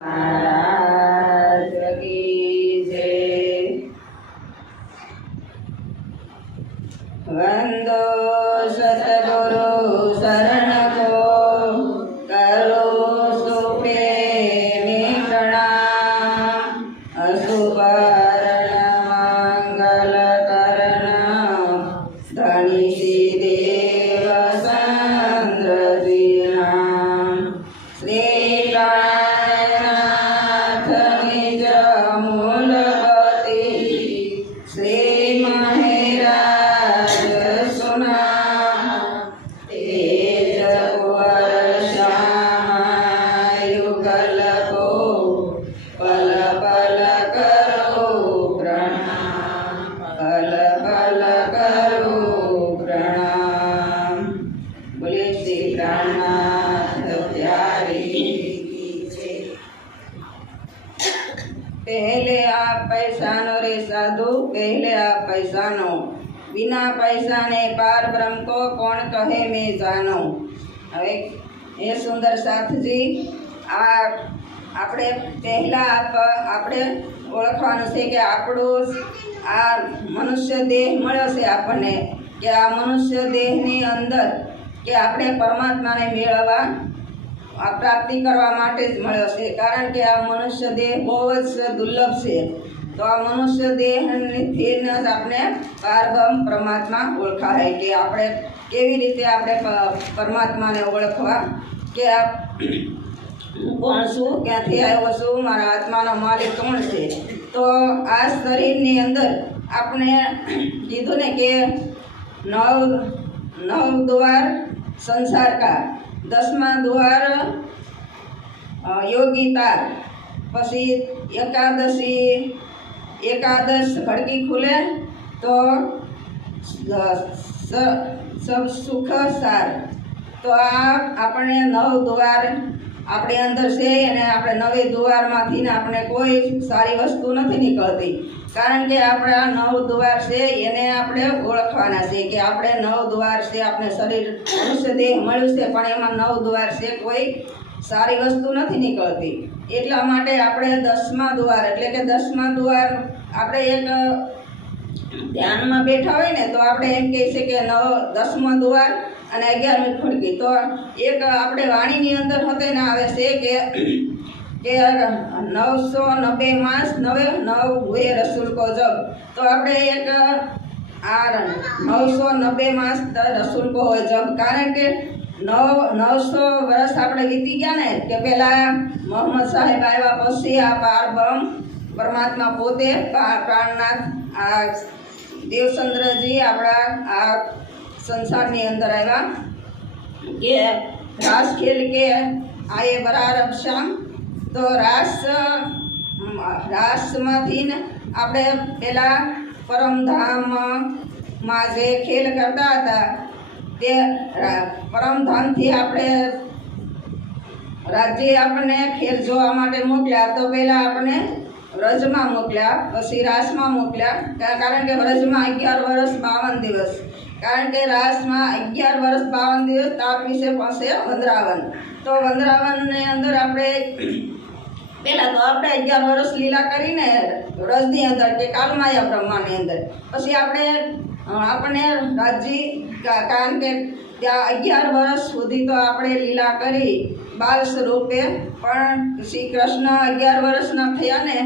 महाराज की जय। वंदो सतगुरु शरण को, करो सुप्रेमी प्रणाम। अशुभरण मंगल करण, धनी देव चंद्र दीनाम। श्री पहले आप पैसानो रे साधु, पहले आप पैसानो। बिना पैसा ने पार ब्रह्म को कौन कहे मैं जानो। હવે એ સુંદર સાથજી, આપણે પહેલા આપણે ઓળખવાનું છે કે આપણું આ મનુષ્ય દેહ મળ્યો છે આપણને, કે આ મનુષ્ય દેહની અંદર કે આપણે પરમાત્માને મેળવવા પ્રાપ્તિ કરવા માટે જ મળ્યો છે। કારણ કે આ મનુષ્ય દેહ બહુ જ દુર્લભ છે। તો આ મનુષ્ય દેહથી જ આપણે પારબ્રહ્મ પરમાત્મા ઓળખાય કે આપણે કેવી રીતે આપણે પરમાત્માને ઓળખવા, કે આ કોણ છું, ક્યાંથી આવ્યો છું, મારા આત્માનો માલિક કોણ છે। તો આ શરીરની અંદર આપણે કીધું ને કે નવ દ્વાર સંસાર કા, 10મા દ્વાર યોગી તાર, પછી એકાદશ ખડકી ખુલે તો સબ સુખ સાર। તો આ આપણે 9 દ્વાર આપણી અંદર છે, અને આપણે 9 દ્વારમાંથી ને આપણે કોઈ સારી વસ્તુ નથી નીકળતી। કારણ કે આપણે આ 9 દ્વાર છે એને આપણે ઓળખવાના છે કે આપણે 9 દ્વાર છે, આપણે શરીર મનુષ્ય દેહ મળ્યું છે પણ એમાં 9 દ્વાર છે, કોઈ સારી વસ્તુ નથી નીકળતી। એટલા માટે આપણે 10મા દ્વાર એટલે કે 10મા દ્વાર આપણે એક ધ્યાનમાં બેઠા હોય ને તો આપણે એમ કહે છે કે 10મો દ્વાર અને 11મી ખડકી। તો એક આપણે વાણીની અંદર હોતે ને આવે છે કે 990 માસ 9 હુએ રસૂલ કો જબ। તો આપણે એક આ 990 માસ રસૂલ કો હોય જબ, કારણ કે 900 વર્ષ આપણે વીતી ગયા ને કે પેલા મોહમ્મદ સાહેબ આવ્યા, પછી આ પારબ્રહ્મ પરમાત્મા પોતે પ્રાણનાથ આ દેવચંદ્રજી આપણા આ સંસારની અંદર આવ્યા કે રાસ ખેલ કે આયે બરાબર શામ। તો રાસમાંથી ને આપણે પેલા પરમધામમાં જે ખેલ કરતા હતા તે પરમધામથી આપણે રાજ્ય આપણને ખેલ જોવા માટે મોકલ્યા। તો પહેલાં આપણને વ્રજમાં મોકલ્યા, પછી રાસમાં મોકલ્યા, કારણ કે વ્રજમાં 11 વર્ષ 52 દિવસ, કારણ કે રાસમાં 11 વર્ષ 52 દિવસ તાપ વિશે પાસે વંદરાવન। તો વંદરાવનની અંદર આપણે પહેલાં તો આપણે 11 વર્ષ લીલા કરીને વ્રજની અંદર કે કાલમાયા બ્રહ્માની અંદર, પછી આપણને રાજ્ય, કારણ કે ત્યાં 11 વર્ષ સુધી તો આપણે લીલા કરી બાલ સ્વરૂપે, પણ શ્રી કૃષ્ણ 11 વર્ષના થયા ને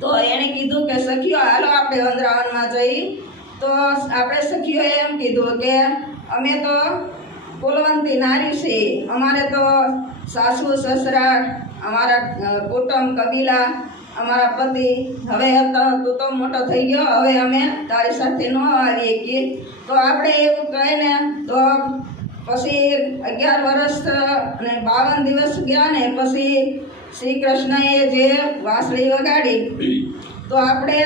તો એણે કીધું કે સખીઓ હાલો આપણે વંદરાવનમાં જઈ। તો આપણે સખીઓએ એમ કીધું કે અમે તો કુલવંતી નારી છે, અમારે તો સાસુ સસરા, અમારા કુટુંબ કબીલા, અમારા પતિ, હવે તું તો મોટો થઈ ગયો, હવે અમે તારી સાથે ન આવીએ કે। તો આપણે એવું કહીને તો પછી 11 વર્ષ અને 52 દિવસ ગયા ને પછી શ્રી કૃષ્ણએ જે વાંસળી વગાડી તો આપણે,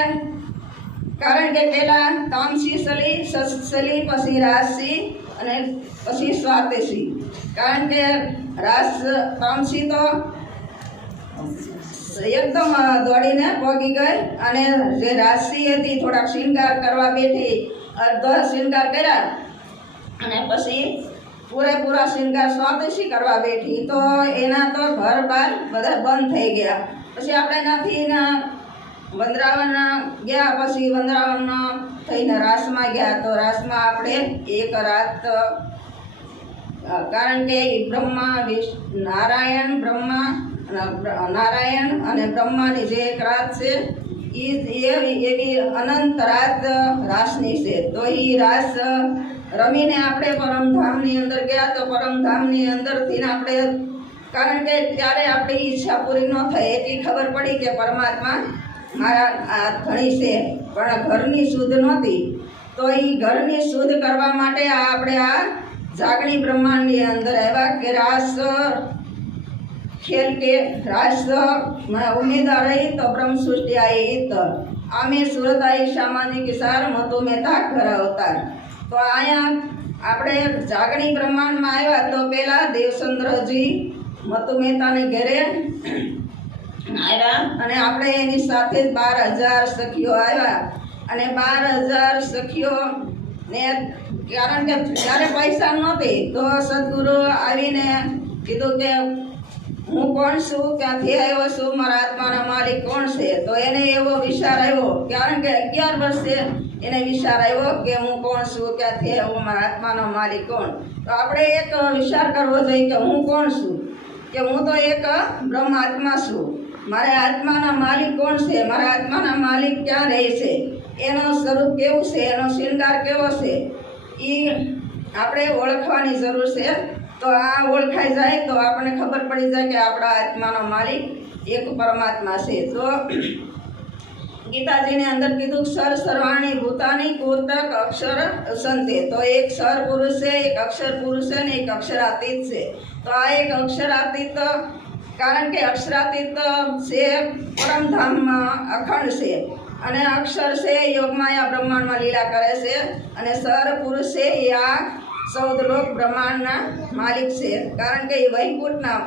કારણ કે પહેલાં તામસી સલી પછી રાજસી અને પછી સ્વાતેસી, કારણ કે તામસી તો એકદમ દોડીને પહોંચી ગઈ, અને જે રાજસી હતી થોડાક શૃંગાર કરવા બેઠી, અર્ધ શૃંગાર કર્યા અને પછી પૂરેપૂરા શૃંગાર સ્વાદશી કરવા બેઠી તો એના તો ઘર બાર બધા બંધ થઈ ગયા. પછી આપણે એનાથી વંદરાવન ગયા. પછી વંદરાવન થઈને રાસમાં ગયા. તો રાસમાં આપણે એક રાત, કારણ કે બ્રહ્મા નારાયણ અને બ્રહ્માની જે એક રાત છે એ એવી અનંત રાત રાસની છે. તો એ રાસ રમીને આપણે પરમધામની અંદર ગયા. તો પરમધામની અંદરથી આપણે, કારણ કે ત્યારે આપણી ઈચ્છા પૂરી ન થઈ એટલી ખબર પડી કે પરમાત્મા મારા આ ધણી છે, પણ ઘરની શુદ્ધ નહોતી. તો એ ઘરની શુદ્ધ કરવા માટે આપણે આ જાગણી બ્રહ્માંડની અંદર આવ્યા કે રાસ ખેલ કે રાસ ઉમેદા રહી તો બ્રહ્મ સૃષ્ટિ આવી તો આમે સુરત આવી સામાજિક સાર મતો મહેતા ઘર અવતાર. તો અહીંયા આપણે જાગણી બ્રહ્માંડમાં આવ્યા. તો પહેલાં દેવચંદ્રજી મતુ મહેતાને ઘેરે આવ્યા અને આપણે એની સાથે 12,000 સખીઓ આવ્યા. અને 12,000 સખીઓ ને, કારણ કે ત્યારે પૈસા નહોતી, તો સદગુરુ આવીને કીધું કે હું કોણ છું, ક્યાંથી આવ્યો છું, મારા આત્માના માલિક કોણ છે. તો એને એવો વિચાર આવ્યો, કારણ કે 11 વર્ષે એને વિચાર આવ્યો કે હું કોણ છું, ક્યાંથી આવ્યો, મારા આત્માનો માલિક કોણ. તો આપણે એક વિચાર કરવો જોઈએ કે હું કોણ છું, કે હું તો એક બ્રહ્મ આત્મા છું. મારા આત્માના માલિક કોણ છે, મારા આત્માના માલિક ક્યાં રહે છે, એનું સ્વરૂપ કેવું છે, એનો શૃંગાર કેવો છે, એ આપણે ઓળખવાની જરૂર છે. તો આ ઓળખાઈ જાય તો આપણને ખબર પડી જાય કે આપણા આત્માનો માલિક એક પરમાત્મા છે. તો ગીતાજીની અંદર કીધું સર સર્વાણી ભૂતાની કોટક અક્ષર સંતે. તો એક સર પુરુષ છે, એક અક્ષર પુરુષ છે ને એક અક્ષરાતીત છે. તો આ એક અક્ષરાતીત, કારણ કે અક્ષરાતીત છે પરમધામમાં અખંડ છે, અને અક્ષર છે યોગમાયા બ્રહ્માંડમાં લીલા કરે છે, અને સર પુરુષ છે એ આ 14 લોક બ્રહ્માંડના માલિક છે, કારણ કે એ વૈકુંઠના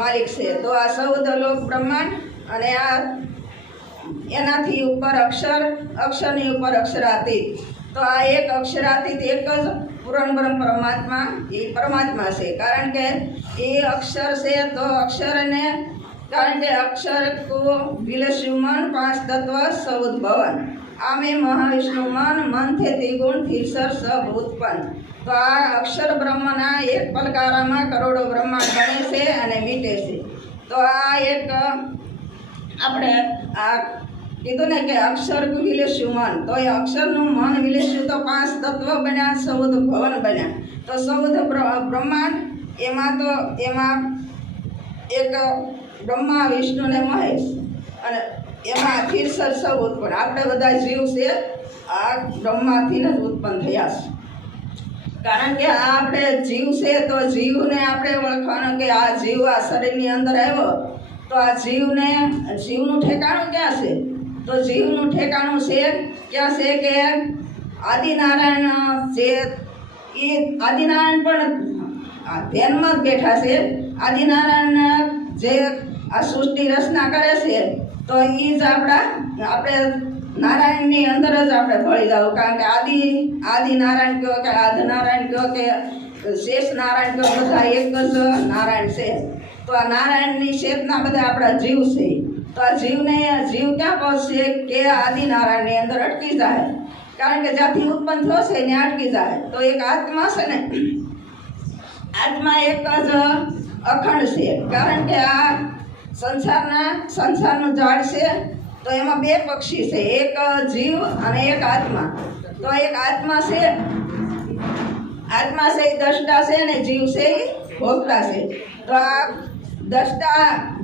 માલિક છે. તો આ 14 લોક બ્રહ્માંડ અને આ એનાથી ઉપર અક્ષર, અક્ષરની ઉપર અક્ષરાતીત. તો આ એક અક્ષરાતીત એક જ પૂર્ણ બ્રહ્મ પરમાત્મા એ પરમાત્મા છે, કારણ કે એ અક્ષર છે. તો અક્ષરને, કારણ કે અક્ષર કો વિલસ્યુ મન 5 તત્વ 14 ભવન આમે મહાવિષ્ણુ મન થે ત્રિગુણ થીસર સબ ઉત્પન્ન. તો આ અક્ષર બ્રહ્મના એક પલકારામાં કરોડો બ્રહ્માંડ બને છે અને મીટે છે. તો આ એક આપણે આ કીધું ને કે અક્ષર વિલેસ્યુ મન. તો એ અક્ષરનું મન વિલેસ્યુ તો 5 તત્વ બન્યા, 14 ભવન બન્યા. તો 14 બ્રહ્માંડ એમાં એક બ્રહ્મા વિષ્ણુ ને મહેશ, અને એમાં થીરસર સૌ ઉત્પન્ન. આપણે બધા જીવ છે આ બ્રહ્માથી જ ઉત્પન્ન થયા છે, કારણ કે આ આપણે જીવ છે. તો જીવને આપણે ઓળખવાનું કે આ જીવ આ શરીરની અંદર આવ્યો. તો આ જીવનું ઠેકાણું ક્યાં છે? તો જીવનું ઠેકાણું છે ક્યાં છે કે આદિનારાયણ છે. એ આદિનારાયણ પણ ધ્યાનમાં જ બેઠા છે. આદિનારાયણ જે આ સૃષ્ટિ રચના કરે છે, તો એ જ આપણે નારાયણની અંદર જ આપણે ભળી જાવ, કારણ કે આદિ નારાયણ કહો કે આધ નારાયણ કહો કે શેષ નારાયણ કહો, બધા એક જ નારાયણ છે. તો આ નારાયણની ચેતના બધા આપણા જીવ છે. તો આ જીવ ક્યાં પહોંચશે કે આદિ નારાયણની અંદર અટકી જાય, કારણ કે જ્યાંથી ઉત્પન્ન થયો છે એને અટકી જાય. તો એક આત્મા છે ને, આત્મા એક જ અખંડ છે, કારણ કે આ સંસારનું ઝાડ છે. તો એમાં 2 પક્ષી છે, એક જીવ અને એક આત્મા. તો એક આત્મા છે એ દ્રષ્ટા છે, અને જીવ છે એ ભોગતા છે. તો આ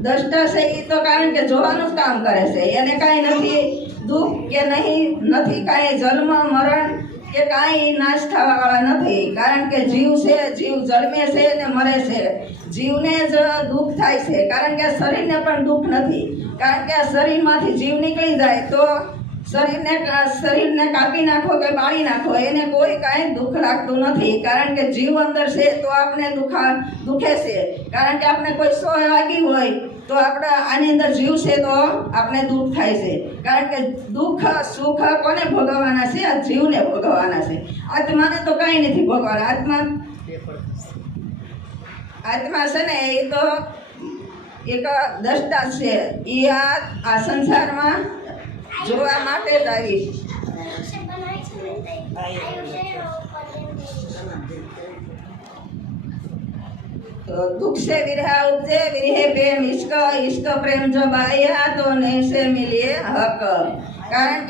દ્રષ્ટા છે એ તો કારણ કે જોવાનું જ કામ કરે છે, એને કાંઈ નથી દુઃખ કે નથી કાંઈ જન્મ મરણ કે કાંઈ નાશ થવાવાળા નથી, કારણ કે જીવ છે, જીવ જન્મે છે ને મરે છે. જીવને જ દુઃખ થાય છે, કારણ કે શરીરને પણ દુઃખ નથી, કારણ કે શરીરમાંથી જીવ નીકળી જાય તો શરીરને કાપી નાખો કે બાળી નાખો, એને કોઈ કાંઈ દુઃખ લાગતું નથી, કારણ કે જીવ અંદર છે. તો આપણે દુખે છે, કારણ કે આપણે કોઈ સો વાગી હોય તો આપણે આની અંદર જીવ છે તો આપણે દુઃખ થાય છે, કારણ કે દુઃખ સુખ કોને ભોગવવાના છે? આ જીવને ભોગવવાના છે. આત્માને તો કાંઈ નથી ભોગવવાના. આત્મા આત્મા છે ને એ તો એક દ્રષ્ટા છે. એ આ સંસારમાં જોવા માટે જ આવી. तो दुख से विरह उपजे, विरह प्रेम इश्क, इश्क प्रेम जो बाया तो नहीं से मिलिए हक. કારણ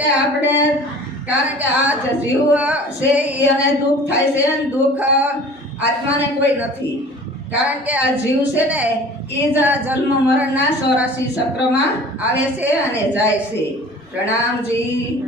કે આ જે જીવ છે એને દુઃખ થાય છે અને દુઃખ આત્માને કોઈ નથી. કારણ કે આ જીવ છે ને એ જ જન્મ મરણના 84 ચક્રમાં આવે છે અને જાય છે. પ્રણામજી.